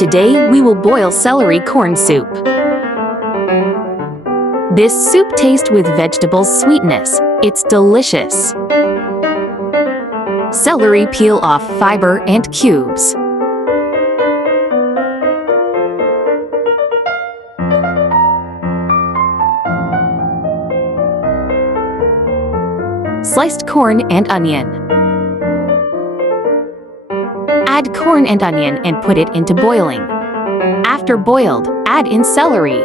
Today we will boil celery corn soup. This soup tastes with vegetables sweetness. It's delicious. Celery peel off fiber and cubes. Sliced corn and onion. Add corn and onion and put it into boiling. After boiled, add in celery.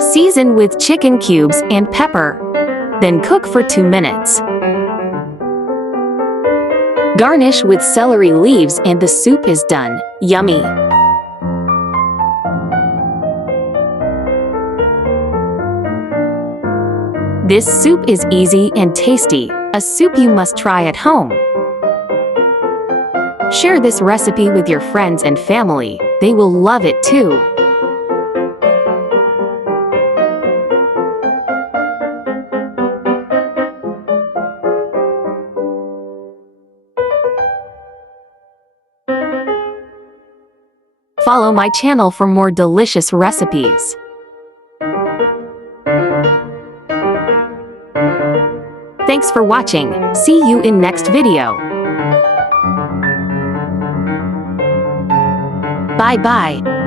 Season with chicken cubes and pepper. Then cook for 2 minutes. Garnish with celery leaves and the soup is done. Yummy! This soup is easy and tasty, a soup you must try at home. Share this recipe with your friends and family, they will love it too. Follow my channel for more delicious recipes. Thanks for watching. See you in next video. Bye bye.